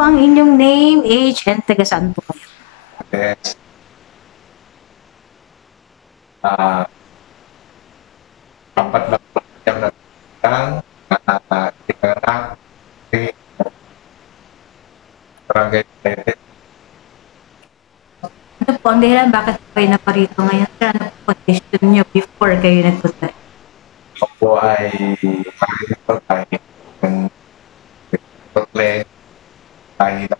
po ang inyong name, age, and taga saan po kayo? Yes. Apat na po yung nagtang ipanganak sa Barangay United. Ano po ang dahilan bakit po kayo naparito ngayon? Sir, ano po condition nyo before kayo nagpunta? Ako po ay makikita tayo ng complaint dahil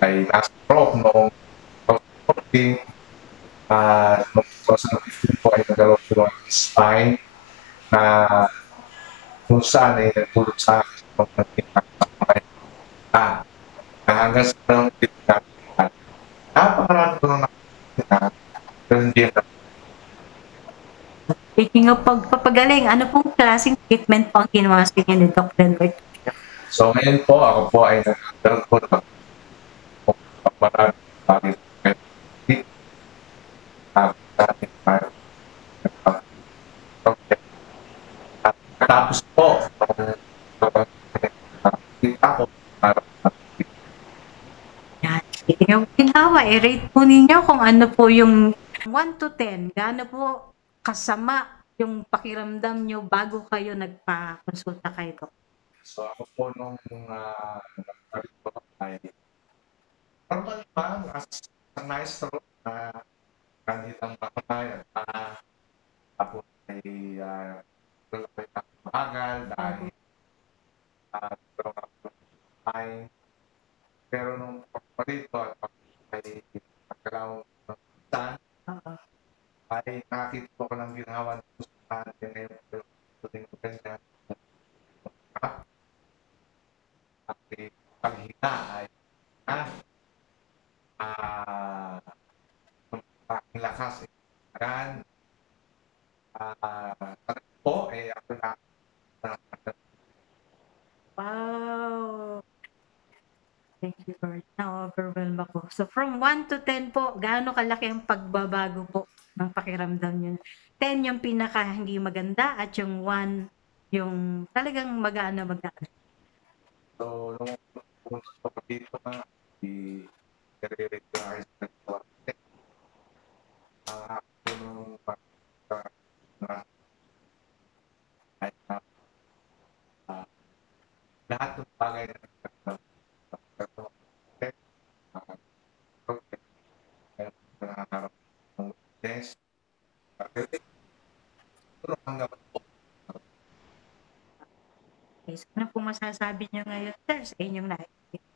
ay nasa stroke noong 2014. Noong 2015 po ay nagkaroon po ng spine na kung saan ay nagtulog sa akin ng mga na hanggang sa panahon dito natin. Napakarami ko nang nakikita pero hindi na. Speaking of pagpapagaling, ano pong klaseng treatment po ang ginawa sa inyo ni Dr. Denver? So ngayon po, ako po ay nagkaroon po ng maraming tapos po, ako para Yan. Speaking of ginawa, i-rate po ninyo kung ano po yung 1 to 10. Gaano po kasama yung pakiramdam nyo bago kayo nagpa-konsulta kay Doc? So ako po nung nagkaroon po ay normal lang as a nice stroke na kahit ang kamay at tapos ay lalaki na mabagal dahil pero nung pagparito at ay pagkalaw ng saan ay nakakita ko ng ginawa ng pustahan ngayon pero tuloy ko kanya ay paghinga ay aking lakas kan po eh ako na Wow! Thank you, Lord. Na-overwhelm ako. So from 1 to 10 po, gaano kalaki ang pagbabago po ng pakiramdam nyo? 10 yung pinaka hindi maganda at yung 1 yung talagang mag-aano. so nung pumunta ko dito na i-redirect ko na ako nung lahat ng bagay na Okay, so ano po masasabi nyo ngayon, sir, sa inyong nakikita?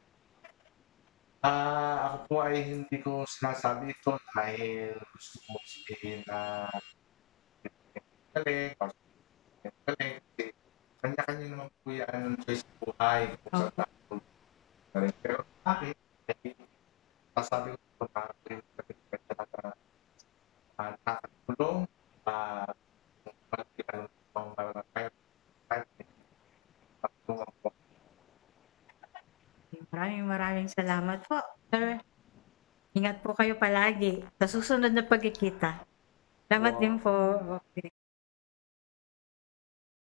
ako po ay hindi ko sinasabi ito dahil gusto ko sabihin na galing, galing, kanya-kanya naman po yan ng choice sa buhay kung saan tayo galing. Pero akin, masasabi ko po na nakatulong Maraming salamat po, sir. Ingat po kayo palagi sa susunod na pagkikita. Salamat din po.